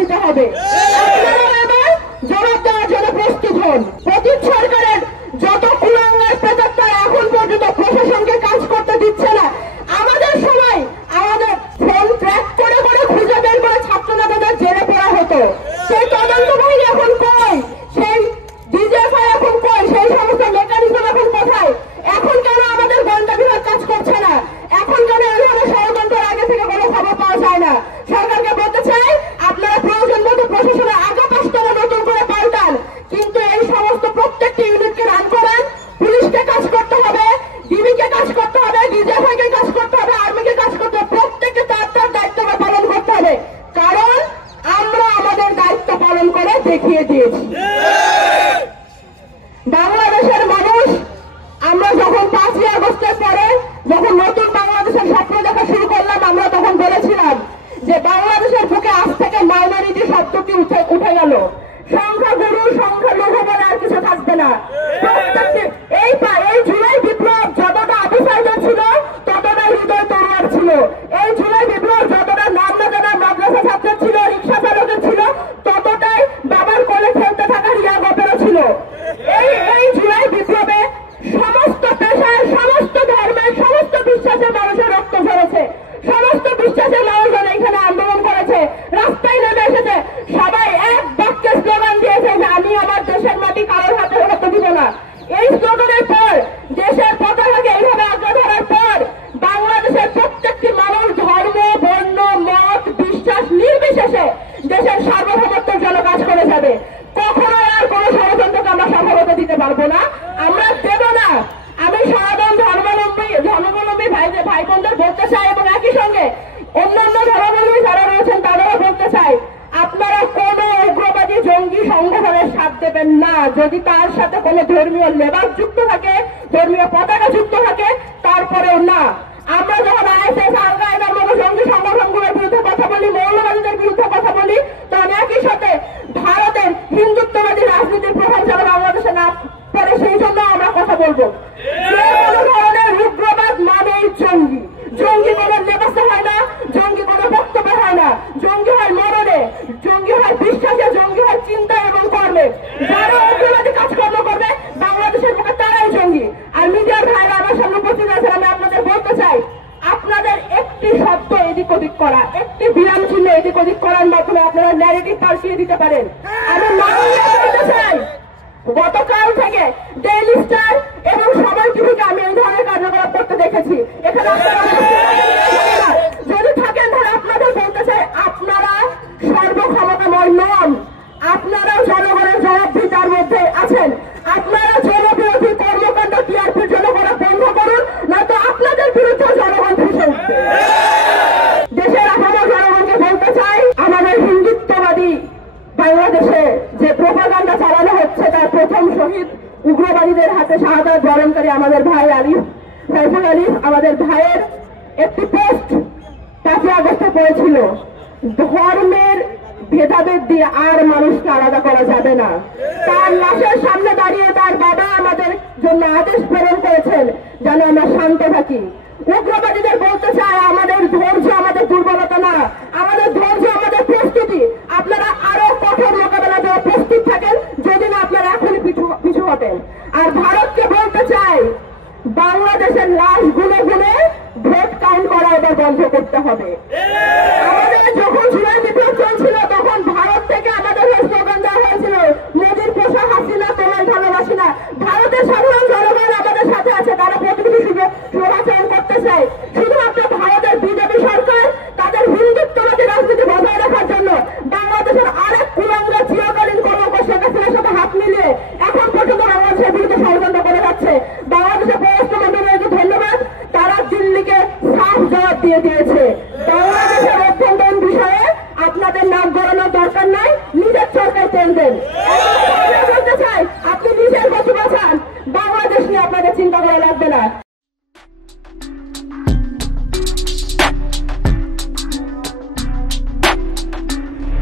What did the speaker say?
দিতে হবে। জবাব দেওয়ার জন্য প্রস্তুত হন। পতিত সরকারের যত কুলাঙ্গার প্রেতাত্মারা এখন পর্যন্ত প্রশাসনকে কাজ করতে দিচ্ছে না। আমাদের সময় আমাদের ফোন ট্র্যাক করে করে খুঁজে বের করে ছাত্র নেতাদের জেলে পড়া হতো। সেই তদন্ত বাহিনী এখন কই? সেই ডিজিএফআই এখন কই? সেই সমস্ত মেকানিজম এখন কোথায়? এখন কেন আমাদের গোয়েন্দা বিভাগ কাজ করছে না? এখন কেন এই ধরনের ষড়যন্ত্রের আগে থেকে কোনো খবর পাওয়া যায় না? সরকারকে বলতে চাই, আপনারা প্রয়োজন মতো প্রশাসনের আগা পাশতলা নতুন করে পাল্টান, কিন্তু এই সমস্ত প্রত্যেকটি ইউনিটকে রান করান। পুলিশকে কাজ করতে হবে, ডিবিকে কাজ করতে হবে, ডিজিএফআইকে কাজ করতে হবে, আর্মিকে কাজ করতে হবে। প্রত্যেককে তার তার দায়িত্ব পালন করতে হবে, কারণ আমরা আমাদের দায়িত্ব পালন করে দেখিয়ে দিয়েছি। বাংলাদেশের মানুষ, আমরা যখন 5ই আগস্টের পরে যখন নতুন বাংলাদেশের স্বপ্ন দেখা শুরু করলাম, আমরা তখন বলেছিলাম যে বাংলাদেশের বুকে আজ থেকে মাইনরিটি শব্দটি উঠে গেল। সংখ্যাগুরু সংখ্যালঘু বলে আর কিছু থাকবে না। এই জুলাই বিপ্লব যতটা আবু সাইদের ছিল, ততটা হৃদয় তরুয়ার ছিল। এই জুলাই বিপ্লব যতটা নাম না জানা মাদ্রাসা ছাত্রের ছিল, রিক্সা চালকের ছিল, ততটাই বাবার কোলে খেলতে থাকা রিয়া গপেরও ছিল। এই জুলাই বিপ্লবে সমস্ত পেশার, সমস্ত ধর্মের, সমস্ত বিশ্বাসের মানুষের রক্ত ঝরেছে। সমস্ত বিশ্বাসের মানুষজন এখানে আন্দোলন করেছে, রাস্তায় নেমে এসেছে। সবাই এক বাক্যে স্লোগান দিয়েছে যে আমি আমার দেশের মাটি কারোর হাতে হতে দিব না। এই স্লোগানের পর, দেশের পতাকাকে এইভাবে আঁকড়ে ধরার পর, বাংলাদেশের প্রত্যেকটি মানুষ ধর্ম, বর্ণ, মত, বিশ্বাস নির্বিশেষে দেশের সার্বভৌমত্বের জন্য কাজ করে যাবে। কখনো আর কোন ষড়যন্ত্রকে আমরা সফল হতে দিতে পারবো না, আমরা দেব না। আমি সাধারণ ধর্মাবলম্বী ভাই বোনদের বলতে চাই, এবং একই সঙ্গে অন্যান্য ধর্মাবলম্বী যারা রয়েছেন তাদেরও বলতে চাই, আপনারা কোন উগ্রবাদী জঙ্গি সংগঠনের সাথ দেবেন না। যদি তার সাথে কোন ধর্মীয় লেবাস যুক্ত থাকে, ধর্মীয় পতাকা যুক্ত থাকে, তারপরেও না। আমরা যখন আইএসএস, আল কায়েদার মতো জঙ্গি সংগঠনগুলোর বিরুদ্ধে কথা বলি, মৌলবাদীদের বিরুদ্ধে কথা বলি, তখন একই সাথে ভারতের হিন্দুত্ববাদী রাজনীতির প্রভাব যেন বাংলাদেশে না পড়ে, সেই জন্য আমরা কথা বলবো। যে কোনো ধরনের উগ্রবাদ মানেই জঙ্গি। জঙ্গি কোনো লেবাসে হয় না, জঙ্গি কোনো বক্তব্য হয় না, জঙ্গি হয় মরণে, জঙ্গি হয় বিশ্বাসে, জঙ্গি হয় চিন্তা এবং কর্মে। যারা উগ্রবাদী কাজকর্ম করবে বাংলাদেশের মুখে, তারাই জঙ্গি। আর মিডিয়ার ভাইরা আমার সামনে উপস্থিত আছেন, আমি আপনাদের বলতে চাই, আপনাদের একটি শব্দ এদিক ওদিক করা, একটি বিরাম চিহ্ন এদিক ওদিক করার মাধ্যমে আপনারা ন্যারেটিভ পাল্টিয়ে দিতে পারেন। আমি বলতে চাই, গতকাল থেকে ডেইলি স্টার এবং সময় টিভিকে আমি এই ধরনের কার্যকলাপ করতে দেখেছি। এখানে যদি থাকেন তাহলে আপনাদের বলতে চাই, আপনারা সর্বক্ষমতাময় নন, আপনারা জনগণের জবাবদিহিতার মধ্যে আছেন। আপনারা জনবিরোধী কর্মকাণ্ড টিআরপির জন্য করা বন্ধ করুন, নয়তো আপনাদের বিরুদ্ধে জনগণ ভেসে উঠবে। দেশের আপামর জনগণকে বলতে চাই, আমাদের হিন্দুত্ববাদী বাংলাদেশে যে প্রোপাগান্ডা চালানো হচ্ছে, তার প্রথম শহীদ উগ্রবাদীদের হাতে শাহাদাত বরণকারী আমাদের ভাই সাইফুল আলিফ, আমাদের ভাইয়ের একটি পোস্ট 5ই আগস্টে পড়েছিল, ধর্মের ভেদাভেদ দিয়ে আর মানুষকে আলাদা করা যাবে না। তার লাশের সামনে দাঁড়িয়ে তার বাবা আমাদের জন্য আদেশ প্রেরণ করেছেন যেন আমরা শান্ত থাকি। উগ্রবাদীদের বলতে চাই, আমাদের ধৈর্য আমাদের দুর্বলতা না, আমাদের ধৈর্য আমাদের প্রস্তুতি। আপনারা আরো কঠোর মোকাবেলা দেওয়া প্রস্তুত থাকেন, যদি না আপনারা এখনই পিছু হটেন। আর ভারতকে বলতে চাই, বাংলাদেশের লাশ গুনে গুনে ভোট কাউন্ট করা এবার বন্ধ করতে হবে।